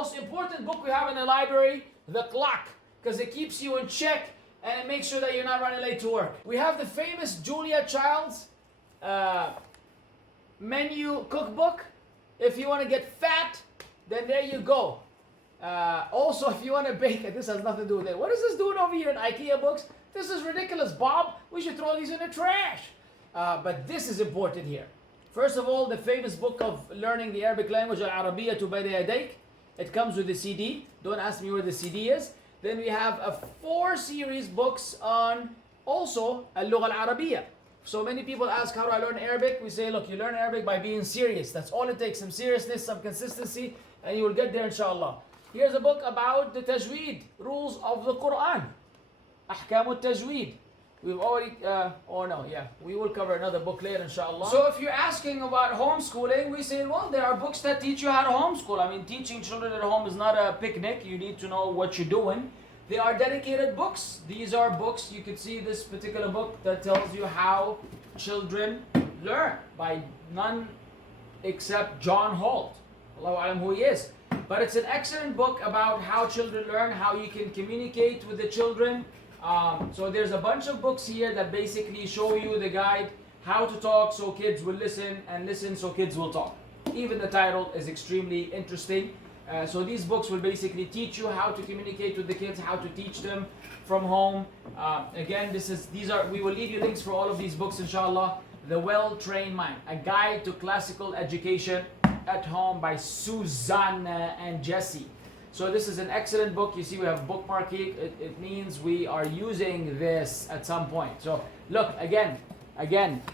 most important book we have in the library? The clock, because it keeps you in check and it makes sure that you're not running late to work. We have the famous Julia Child's menu cookbook. If you want to get fat, then there you go. Also, if you want to bake, this has nothing to do with it. What is this doing over here in IKEA books? This is ridiculous, Bob. We should throw these in the trash. But this is important here. First of all, the famous book of learning the Arabic language, Al-Arabiya Bayna Yadayk. It comes with the CD. Don't ask me where the CD is. Then we have a 4-series books on also Al-Lugha Al-Arabiya. So many people ask, how do I learn Arabic? We say, look, you learn Arabic by being serious. That's all it takes. Some seriousness, some consistency, and you will get there, inshallah. Here's a book about the tajweed, rules of the Quran. Ahkam al-tajweed. We've already, we will cover another book later, inshallah. So if you're asking about homeschooling, we say, well, there are books that teach you how to homeschool. I mean, teaching children at home is not a picnic. You need to know what you're doing. They are dedicated books. These are books, you can see this particular book that tells you how children learn by none except John Holt. Allahu alam who he is. But it's an excellent book about how children learn, how you can communicate with the children. So there's a bunch of books here that basically show you the guide, how to talk so kids will listen, and listen so kids will talk. Even the title is extremely interesting. So these books will basically teach you how to communicate with the kids, how to teach them from home. Again, we will leave you links for all of these books, inshallah. The Well-Trained Mind, a guide to classical education at home by Susanna and Jesse. So this is an excellent book. You see we have bookmarking. It means we are using this at some point. So look, again,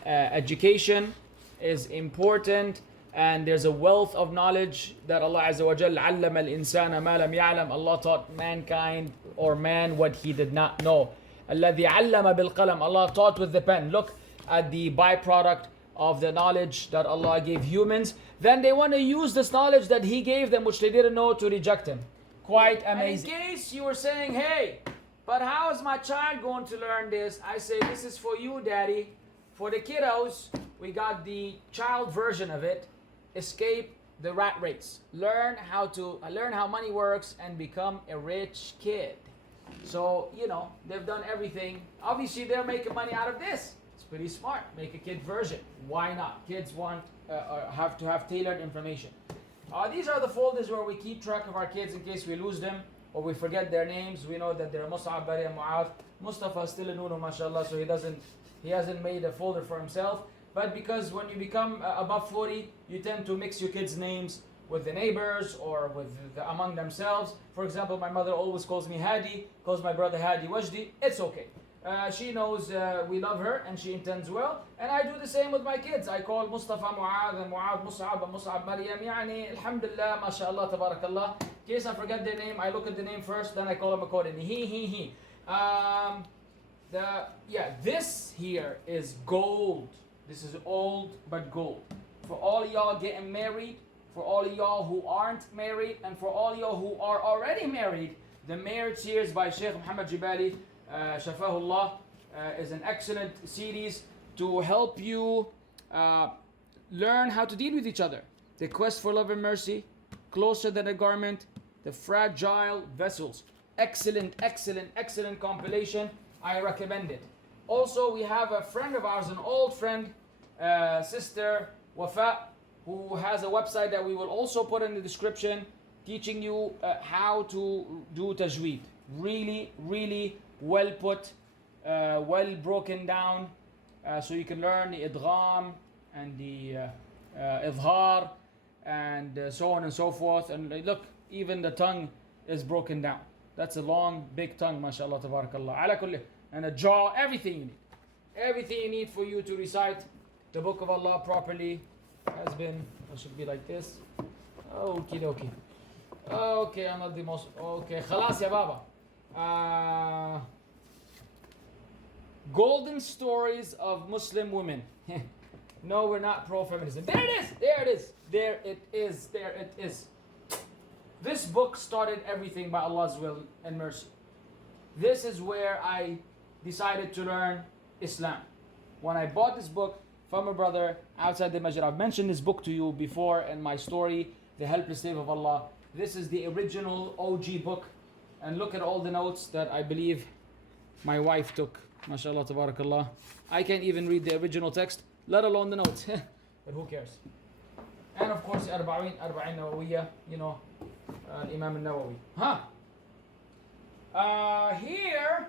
education is important, and there's a wealth of knowledge that Allah Azza wa Jalla علم الإنسان ما لم يعلم. Allah taught mankind or man what he did not know. الذي علم بالقلم. Allah taught with the pen. Look at the byproduct of the knowledge that Allah gave humans. Then they want to use this knowledge that He gave them, which they didn't know, to reject Him. Quite amazing. And in case you were saying, hey, but how is my child going to learn this? I say, this is for you, Daddy. For the kiddos, we got the child version of it. Escape the rat race. Learn how money works and become a rich kid. So, they've done everything. Obviously, they're making money out of this. It's pretty smart. Make a kid version. Why not? Kids have to have tailored information. These are the folders where we keep track of our kids in case we lose them or we forget their names. We know that they're Mussab, Maryam, Mu'adh. Mustafa is still a Nuno, mashallah, so he hasn't made a folder for himself. But because when you become above 40, you tend to mix your kids' names with the neighbors or among themselves. For example, my mother always calls me Hadi, calls my brother Hadi Wajdi. It's okay. She knows we love her and she intends well. And I do the same with my kids. I call Mustafa Mu'adh and Mu'adh Mussab and Mussab Maryam. Yani, alhamdulillah, mashallah, tabarakallah. In case I forget their name, I look at the name first, then I call them accordingly. He. This here is gold. This is old but gold. For all y'all getting married, for all y'all who aren't married, and for all y'all who are already married, the Marriage Series by Sheikh Muhammad Jibali, Shafahullah, is an excellent series to help you learn how to deal with each other. The Quest for Love and Mercy, Closer Than a Garment, The Fragile Vessels. Excellent compilation. I recommend it. Also, we have a friend of ours, an old friend, Sister Wafa, who has a website that we will also put in the description, teaching you how to do tajweed. Really well put, well broken down, so you can learn the idgham and the idhar and so on and so forth. And look, even the tongue is broken down. That's a long, big tongue, mashallah, tabarakallah. Ala kulli. And a jaw, everything you need. Everything you need for you to recite the book of Allah properly has been, it should be like this. Okie dokie. Okay, I'm not the most, okay, khalas ya baba. Golden stories of Muslim women. No, we're not pro-feminism. There it is. This book started everything by Allah's will and mercy. This is where I decided to learn Islam. When I bought this book from a brother outside the masjid, I've mentioned this book to you before in my story, The Helpless Slave of Allah. This is the original OG book. And look at all the notes that I believe my wife took. MashaAllah, tabarakallah. I can't even read the original text, let alone the notes. But who cares? And of course, Arba'in Nawawiyya, you know, Imam al-Nawawi. Here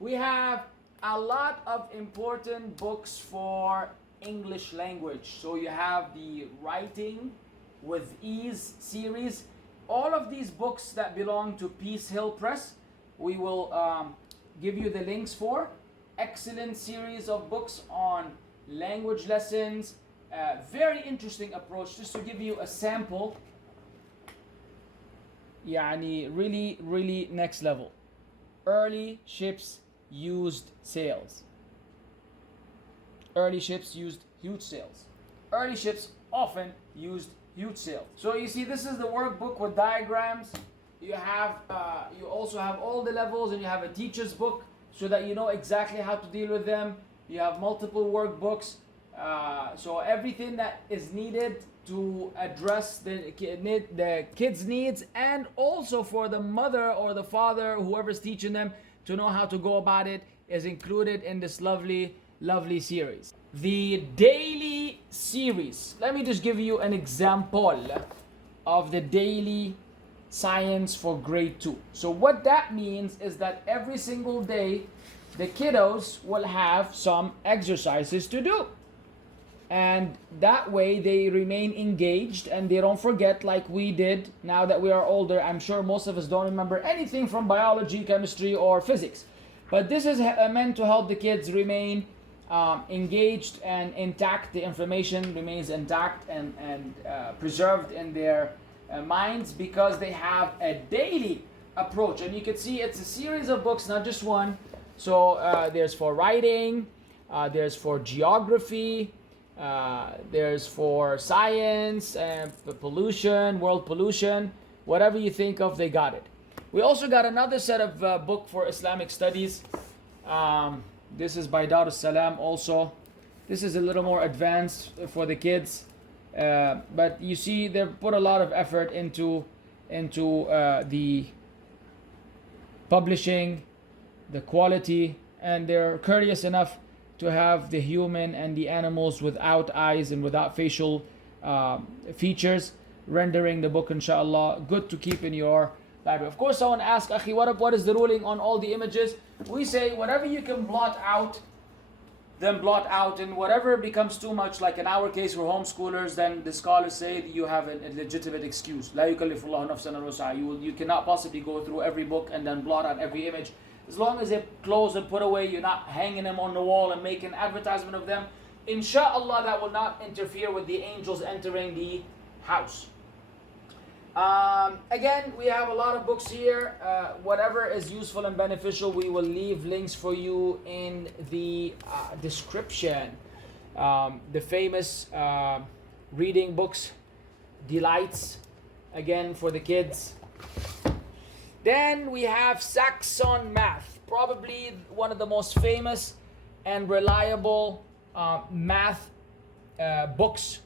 we have a lot of important books for English language. So you have the Writing with Ease series. All of these books that belong to Peace Hill Press, we will give you the links for. Excellent series of books on language lessons. Very interesting approach. Just to give you a sample, يعني really next level. Early ships used sails. Early ships used huge sails. Early ships often used huge sails. So you see, this is the workbook with diagrams. You also have all the levels, and you have a teacher's book so that you know exactly how to deal with them. You have multiple workbooks. So everything that is needed to address the kids' needs, and also for the mother or the father, whoever's teaching them, to know how to go about it, is included in this lovely series. The daily series. Let me just give you an example of the daily science for grade 2. So what that means is that every single day the kiddos will have some exercises to do. And that way they remain engaged and they don't forget like we did. Now that we are older, I'm sure most of us don't remember anything from biology, chemistry, or physics. But this is meant to help the kids remain engaged and intact. The information remains intact and preserved in their minds, because they have a daily approach. And you can see it's a series of books, not just one. So there's for writing, there's for geography, there's for science, pollution, world pollution, whatever you think of, they got it. We also got another set of book for Islamic studies. This is by Darussalam also. This is a little more advanced for the kids. But you see, they put a lot of effort into the publishing, the quality, and they're courteous enough to have the human and the animals without eyes and without facial features, rendering the book, inshallah, good to keep in your library. Of course, someone asks, Akhi, what is the ruling on all the images? We say whatever you can blot out, then blot out, and whatever becomes too much, like in our case, we're homeschoolers, then the scholars say that you have a legitimate excuse. لا يكلف الله نفسا إلا وسعها. You cannot possibly go through every book and then blot out every image. As long as they're closed and put away, you're not hanging them on the wall and making advertisement of them. Inshallah, that will not interfere with the angels entering the house. Again, we have a lot of books here. Whatever is useful and beneficial, we will leave links for you in the description. The famous reading books, Delights, again for the kids. Then we have Saxon Math, probably one of the most famous and reliable math books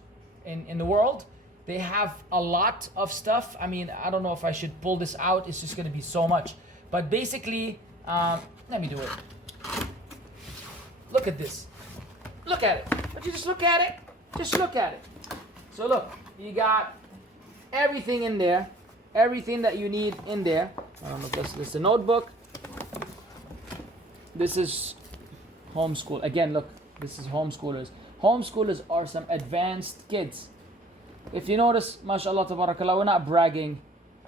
in the world. They have a lot of stuff. I mean, I don't know if I should pull this out. It's just going to be so much. But basically, let me do it. Look at this. Look at it. Would you just look at it? Just look at it. So look, you got everything in there. Everything that you need in there. I don't know if this is a notebook. This is Homeschool. Again, look, this is homeschoolers. Homeschoolers are some advanced kids. If you notice, mashallah, tabarakallah, we're not bragging.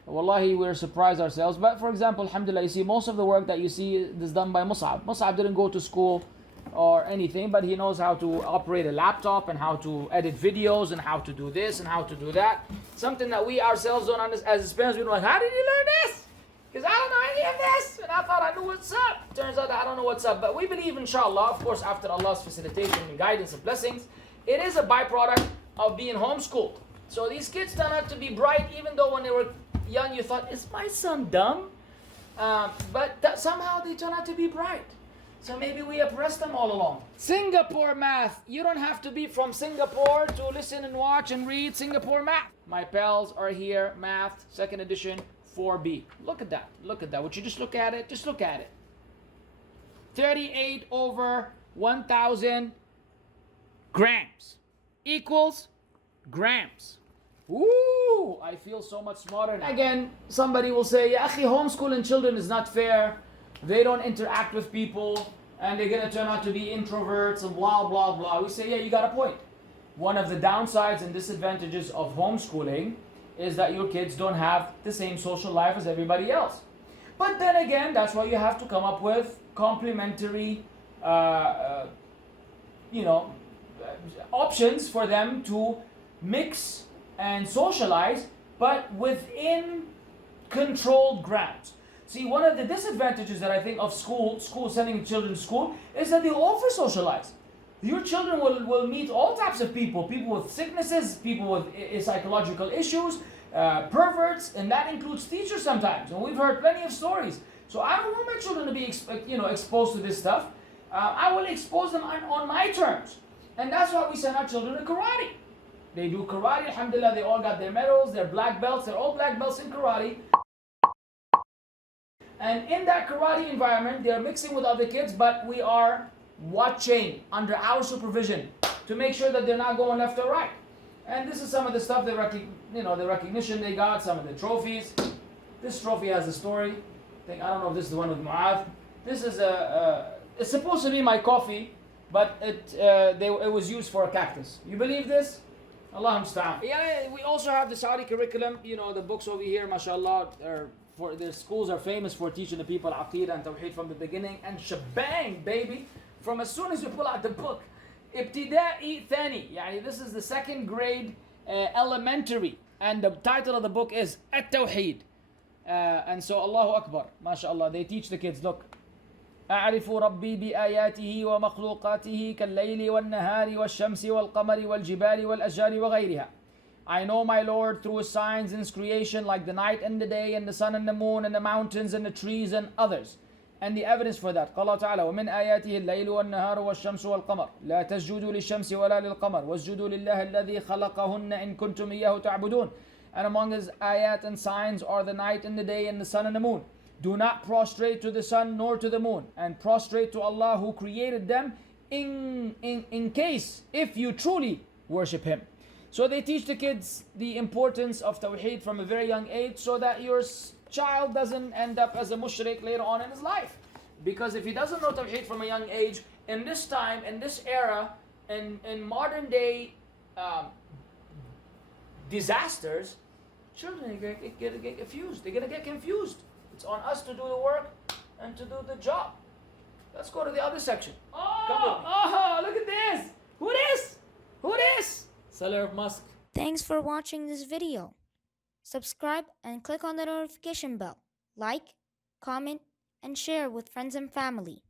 Wallahi, we're surprised ourselves. But for example, alhamdulillah, you see most of the work that you see is done by Mussab. Mussab didn't go to school or anything, but he knows how to operate a laptop and how to edit videos and how to do this and how to do that. Something that we ourselves don't understand. As parents, we're like, how did you learn this? Because I don't know any of this. And I thought I knew what's up. Turns out I don't know what's up. But we believe, inshallah, of course, after Allah's facilitation and guidance and blessings, it is a byproduct of being homeschooled. So these kids turn out to be bright, even though when they were young, you thought, is my son dumb? But somehow they turn out to be bright. So maybe we oppressed them all along. Singapore math. You don't have to be from Singapore to listen and watch and read Singapore math. My pals are here, math, second edition, 4B. Look at that. Look at that. Would you just look at it? Just look at it. 38 over 1,000 grams equals grams. Ooh, I feel so much smarter now. Again, somebody will say, Ya akhi, homeschooling children is not fair. They don't interact with people and they're going to turn out to be introverts and blah, blah, blah. We say, yeah, you got a point. One of the downsides and disadvantages of homeschooling is that your kids don't have the same social life as everybody else. But then again, that's why you have to come up with complementary, options for them to mix and socialize, but within controlled grounds. See, one of the disadvantages that I think of school sending children to school is that they over socialize. Your children will meet all types of people with sicknesses, people with psychological issues, perverts, and that includes teachers sometimes. And we've heard plenty of stories. So I don't want my children to be exposed to this stuff. I will expose them on my terms. And that's why we send our children to karate. They do karate, alhamdulillah, they all got their medals, their black belts, they're all black belts in karate. And in that karate environment, they're mixing with other kids, but we are watching under our supervision to make sure that they're not going left or right. And this is some of the stuff, the recognition they got, some of the trophies. This trophy has a story. I don't know if this is the one with Mu'adh. This is it's supposed to be my coffee, but it was used for a cactus. You believe this? Allah musta'an. Yeah, we also have the Saudi curriculum. The books over here, mashallah, the schools are famous for teaching the people Aqeedah and Tawheed from the beginning. And shebang, baby, from as soon as you pull out the book. Ibtida'i Thani. This is the second grade elementary. And the title of the book is At-Tawheed. And so Allahu Akbar, mashallah, they teach the kids, look. أعرف ربي بآياته ومخلوقاته كالليل والنهار والشمس والقمر والجبال والأشجار وغيرها. I know my Lord through his signs in his creation, like the night and the day and the sun and the moon and the mountains and the trees and others. And the evidence for that, قال تعالى ومن آياته الليل والنهار والشمس والقمر لا تسجدوا للشمس ولا للقمر واسجدوا لله الذي خلقهن إن كنتم إياه تعبدون. And among his ayat and signs are the night and the day and the sun and the moon. Do not prostrate to the sun nor to the moon, and prostrate to Allah who created them in case, if you truly worship him. So they teach the kids the importance of Tawheed from a very young age so that your child doesn't end up as a mushrik later on in his life. Because if he doesn't know Tawheed from a young age, in this time, in this era, in modern day disasters, children are going to get confused. They're going to get confused. It's on us to do the work and to do the job. Let's go to the other section. Oh, look at this. Who this? Who this? Seller of MUSK. Thanks for watching this video. Subscribe and click on the notification bell. Like, comment, and share with friends and family.